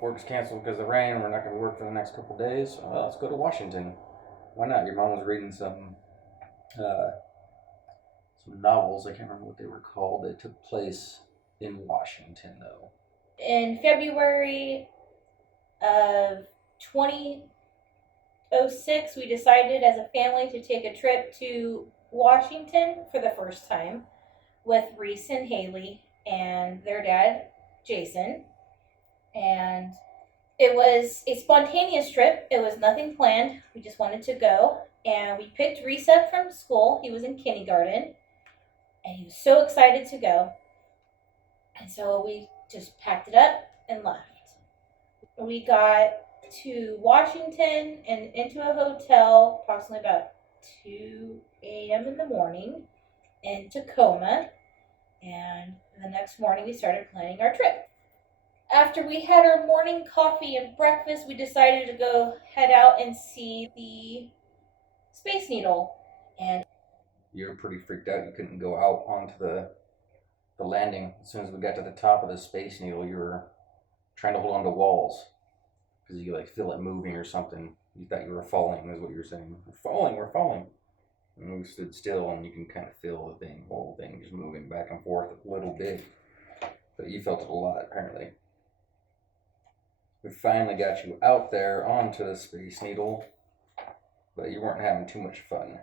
work's canceled because of the rain. We're not going to work for the next couple days. Well, let's go to Washington. Why not? Your mom was reading some novels. I can't remember what they were called. They took place in Washington, though. In February of 2006, we decided as a family to take a trip to Washington for the first time with Reese and Haley and their dad, Jason. And it was a spontaneous trip. It was nothing planned. We just wanted to go. And we picked Reese up from school. He was in kindergarten. And he was so excited to go. And so we just packed it up and left. We got to Washington and into a hotel approximately about 2 a.m. in the morning in Tacoma. And the next morning we started planning our trip. After we had our morning coffee and breakfast, we decided to go head out and see the Space Needle. And you were pretty freaked out. You couldn't go out onto the landing. As soon as we got to the top of the Space Needle, you were trying to hold on to walls because you feel it moving or something. You thought you were falling, is what you were saying. We're falling. And we stood still, and you can kind of feel the whole thing just moving back and forth a little bit. But you felt it a lot, apparently. We finally got you out there onto the Space Needle, but you weren't having too much fun.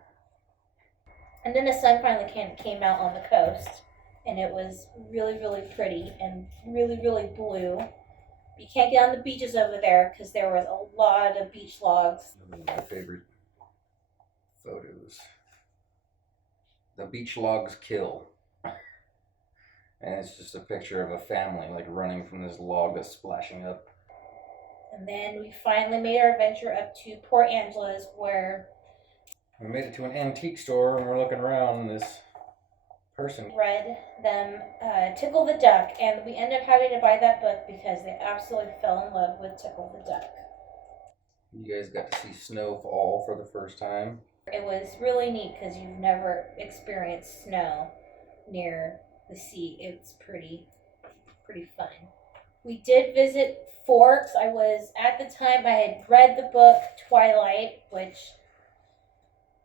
And then the sun finally came out on the coast, and it was really, really pretty and really, really blue. You can't get on the beaches over there because there was a lot of beach logs. One of my favorite photos. The beach logs kill. And it's just a picture of a family running from this log that's splashing up. And then we finally made our venture up to Port Angeles, where we made it to an antique store, and we're looking around, and this person read them Tickle the Duck, and we ended up having to buy that book because they absolutely fell in love with Tickle the Duck. You guys got to see snow fall for the first time. It was really neat because you've never experienced snow near the sea. It's pretty fun. We did visit Forks. At the time, I had read the book Twilight, which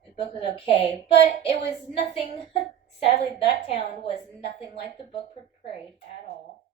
the book was okay, but it was nothing. Sadly, that town was nothing like the book portrayed at all.